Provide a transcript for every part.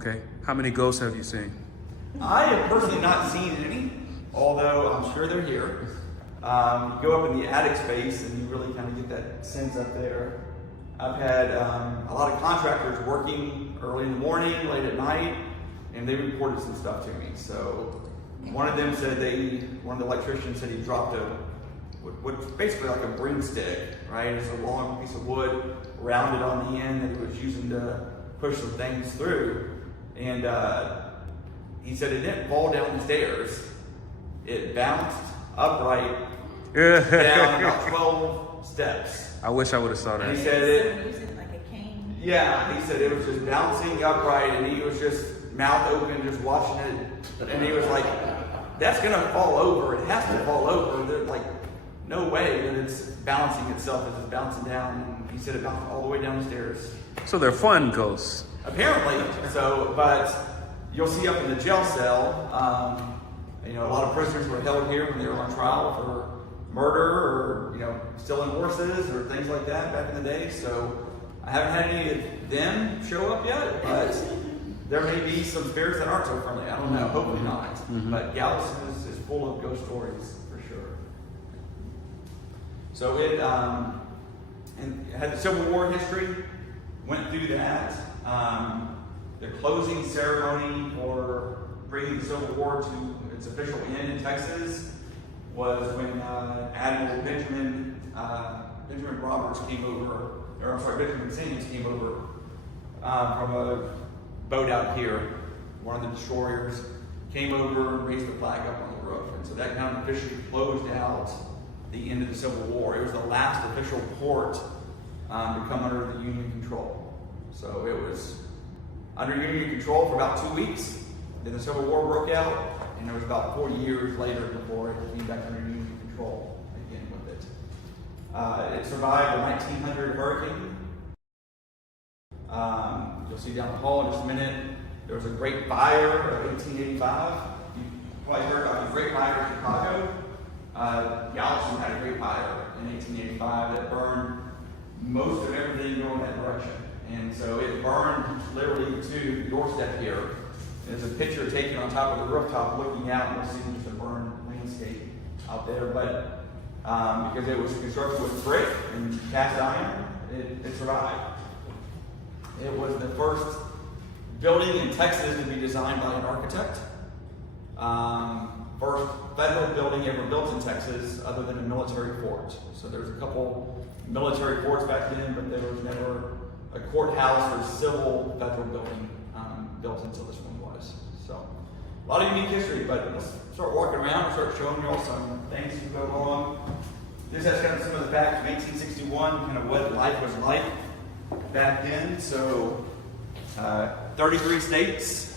Okay. How many ghosts have you seen? I have personally not seen any, although I'm sure they're here. You go up in the attic space and you really kind of get that sense up there. I've had a lot of contractors working early in the morning, late at night, and they reported some stuff to me. So one of them said one of the electricians said he dropped what's basically like a broomstick, right? It's a long piece of wood, rounded on the end that he was using to push some things through. And he said it didn't fall down the stairs. It bounced upright down about 12 steps. I wish I would have saw that. And he said it. Was it like a cane? Yeah, he said it was just bouncing upright, and he was just mouth open, just watching it. And he was like, "That's gonna fall over. It has to fall over. There's like no way that it's balancing itself as it's bouncing down." And he said it bounced all the way down the stairs. So they're fun ghosts. Apparently. So, but you'll see up in the jail cell, a lot of prisoners were held here when they were on trial for murder or, stealing horses or things like that back in the day. So I haven't had any of them show up yet, but there may be some spirits that aren't so friendly. I don't know. Hopefully not. Mm-hmm. But Galveston is full of ghost stories for sure. So it had the Civil War history, went through that. The closing ceremony for bringing the Civil War to its official end in Texas was when Admiral Benjamin Roberts came over, Benjamin Sims came over from a boat out here. One of the destroyers came over and raised the flag up on the roof, and so that kind of officially closed out the end of the Civil War. It was the last official port to come under the Union control. So it was under Union control for about 2 weeks. Then the Civil War broke out, and it was about 40 years later before it came back under Union control again with it. It survived the 1900 hurricane. You'll see down the hall in just a minute. There was a Great Fire of 1885. You probably heard about the Great Fire of Chicago. Galveston had a Great Fire in 1885 that burned most of everything going that direction. And so it burned literally to the doorstep here. There's a picture taken on top of the rooftop looking out, and you'll see just a burned landscape out there. But because it was constructed with brick and cast iron, it survived. It was the first building in Texas to be designed by an architect. First federal building ever built in Texas other than a military fort. So there's a couple military forts back then, but there was never a courthouse or civil federal building built until this one was. So a lot of unique history, but let's start walking around and start showing you all some things that go on. This has kind of some of the facts of 1861, kind of what life was like back then. So 33 states.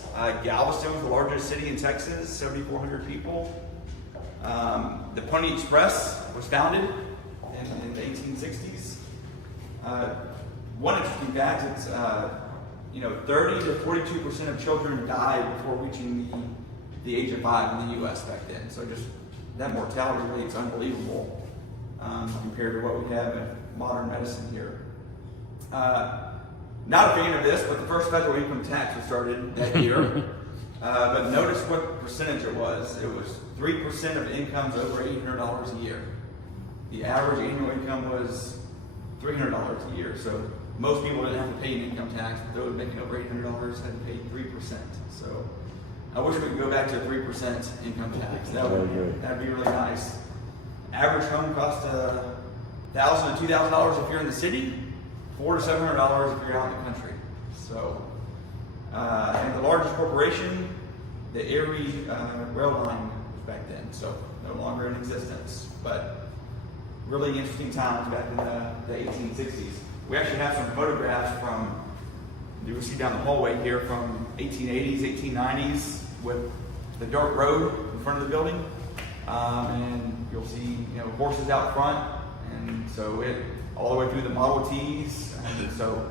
Galveston was the largest city in Texas, 7,400 people. The Pony Express was founded in the 1860s. One interesting fact is, 30 to 42% of children died before reaching the age of 5 in the U.S. back then. So just that mortality rate is unbelievable compared to what we have in modern medicine here. Not a fan of this, but the first federal income tax was started that year. But notice what percentage it was. It was 3% of incomes over $800 a year. The average annual income was $300 a year. So most people didn't have to pay an income tax, but those making over $800 had to pay 3%. So I wish we could go back to a 3% income tax. That'd be really nice. Average home costs $1,000 to $2,000 if you're in the city, $400 to $700 if you're out in the country. So, and the largest corporation, the Erie rail line was back then, so no longer in existence. But really interesting times back in the 1860s. We actually have some photographs from, you will see down the hallway here, from 1880s, 1890s with the dirt road in front of the building. And you'll see, horses out front. And so it, all the way through the Model Ts. And so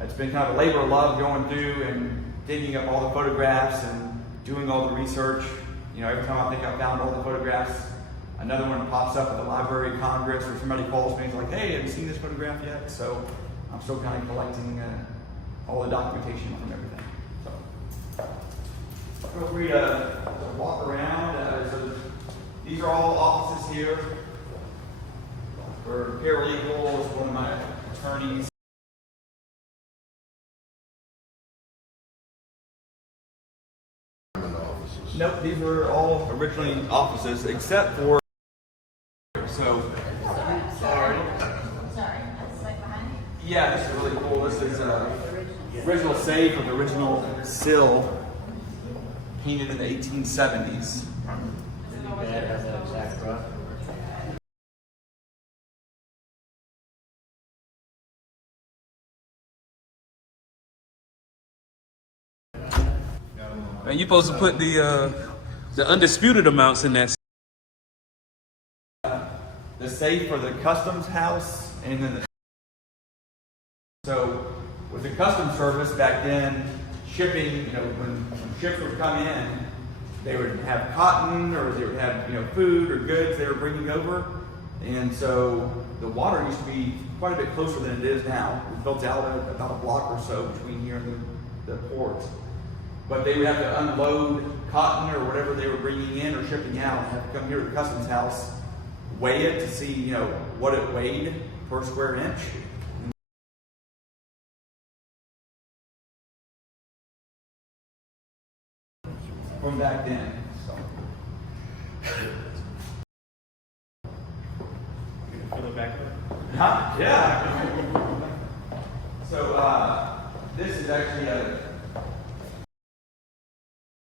it's been kind of a labor of love going through and digging up all the photographs and doing all the research. Every time I think I've found all the photographs, another one pops up at the Library of Congress, or somebody calls me and is like, hey, have you seen this photograph yet? So I'm still kind of collecting all the documentation from everything. So feel free to walk around. So these are all offices here for paralegals, one of my attorneys. Nope, these were all originally offices except for. So. Sorry, that's like behind you. Yeah, this is really cool. This is original safe with the original sill, painted in the 1870s. And you're supposed to put the undisputed amounts in that. The safe for the customs house, and then so with the customs service back then, shipping, when ships would come in, they would have cotton or they would have food or goods they were bringing over, and so the water used to be quite a bit closer than it is now. It was built out at about a block or so between here and the ports. But they would have to unload cotton or whatever they were bringing in or shipping out, and have to come here to the customs house, weigh it to see, what it weighed per square inch. From back then. So. Fill it back up. Huh? Yeah. So this is actually a